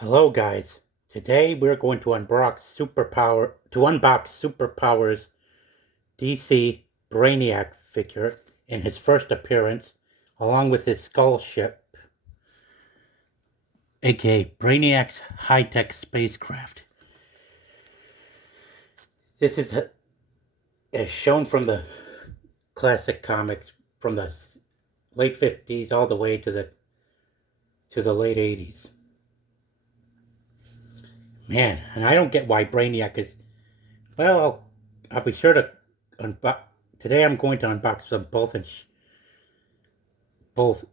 Hello guys. Today we're going to unbox Superpower's DC Brainiac figure in his first appearance, along with his skull ship, aka Brainiac's high-tech spacecraft. This is as shown from the classic comics from the late 50s all the way to the late 80s. Man, and I don't get why Brainiac is. Well, I'll be sure to unbox. Today I'm going to unbox them both both.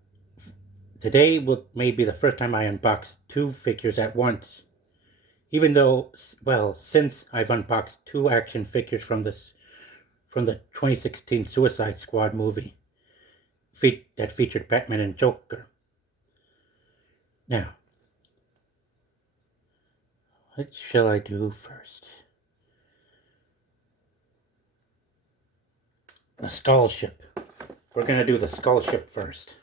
Today may be the first time I unbox two figures at once. Even though, well, since I've unboxed two action figures from the 2016 Suicide Squad movie that featured Batman and Joker. Now, what shall I do first? The skull ship. We're going to do the skull ship first.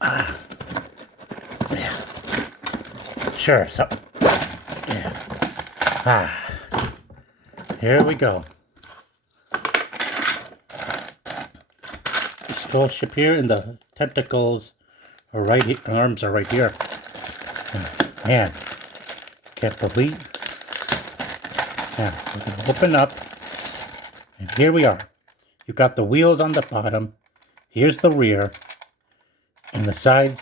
Yeah. Sure, so, yeah. Here we go. The skull ship here, and the tentacles are right here, arms are right here. Man, can't believe. Now, we're going to open up, and here we are. You've got the wheels on the bottom, here's the rear, and the sides,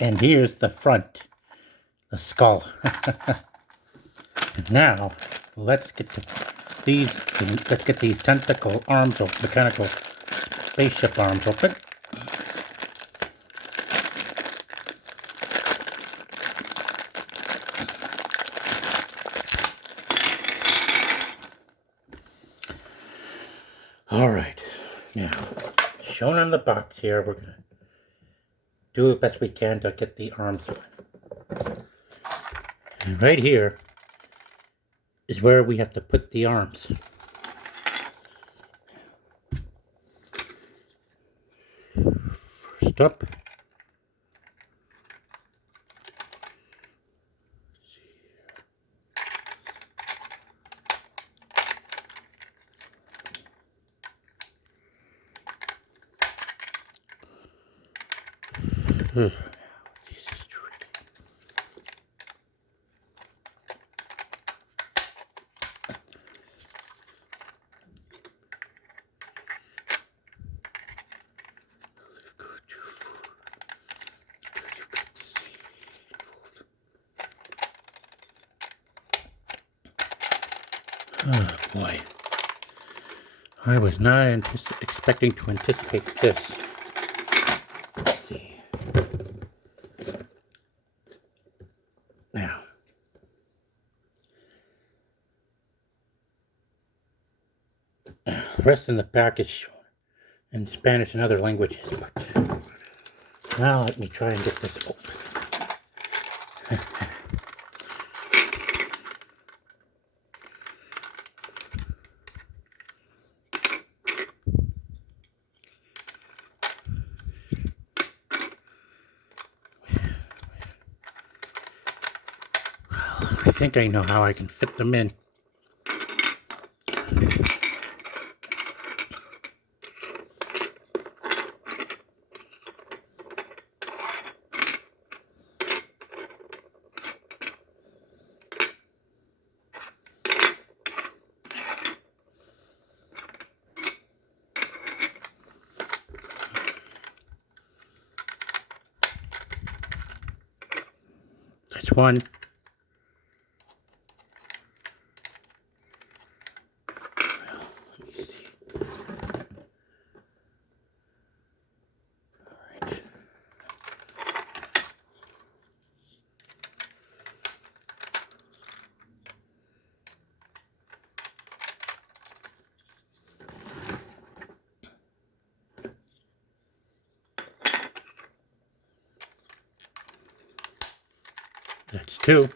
and here's the front, the skull. And now, let's get these tentacle arms open, mechanical spaceship arms open. All right, now, shown on the box here, we're going to do the best we can to get the arms on. And right here is where we have to put the arms. First up, this is tricky. Oh boy, I was not expecting to anticipate this. Let's see. Now, the rest in the back is shown in Spanish and other languages, but now let me try and get this open. I think I know how I can fit them in. That's one. That's two.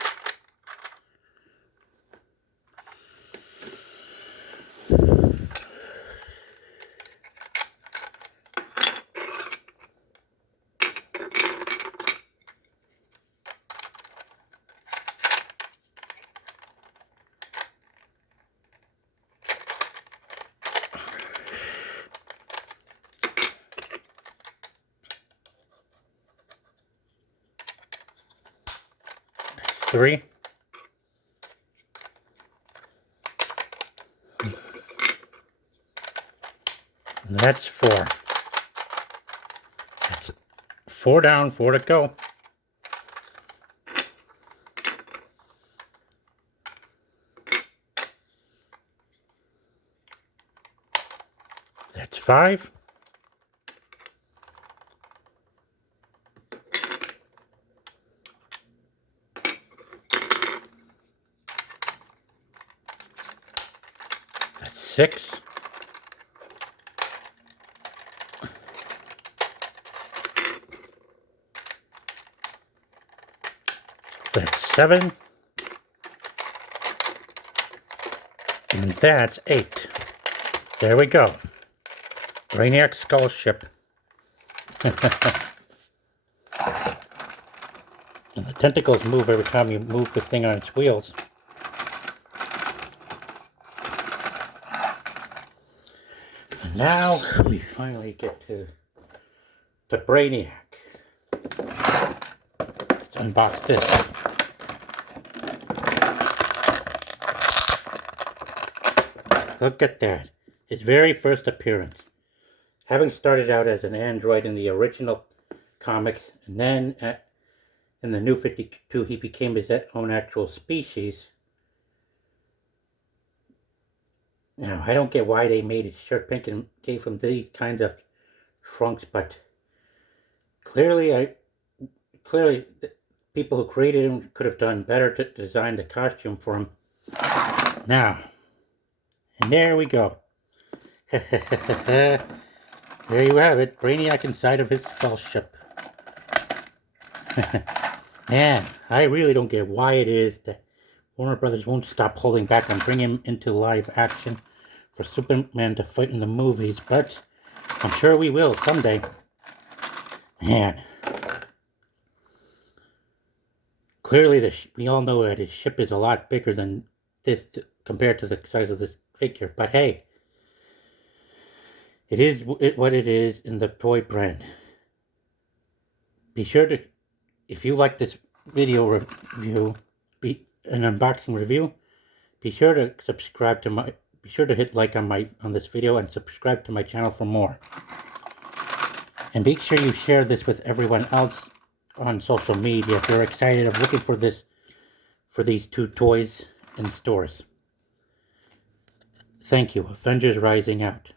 3. And that's 4. That's 4 down, 4 to go. That's 5. That's 6. That's 7. And that's 8. There we go. Brainiac skull ship. And the tentacles move every time you move the thing on its wheels. And now we finally get to Brainiac. Let's unbox this. Look at that. His very first appearance. Having started out as an android in the original comics, and then in the New 52 he became his own actual species. Now, I don't get why they made his shirt pink and gave him these kinds of trunks, but clearly the people who created him could have done better to design the costume for him. Now, and there we go. There you have it, Brainiac inside of his skull ship. Man, I really don't get why it is that Warner Brothers won't stop holding back on bringing him into live action for Superman to fight in the movies, but I'm sure we will someday. Man. Clearly, we all know that his ship is a lot bigger than this compared to the size of this figure, but hey. It is what it is in the toy brand. Be sure to, if you like this video review, an unboxing review, be sure to subscribe to be sure to hit like on this video and subscribe to my channel for more. And make sure you share this with everyone else on social media if you're excited of looking for these two toys in stores. Thank you. Avengers Rising out.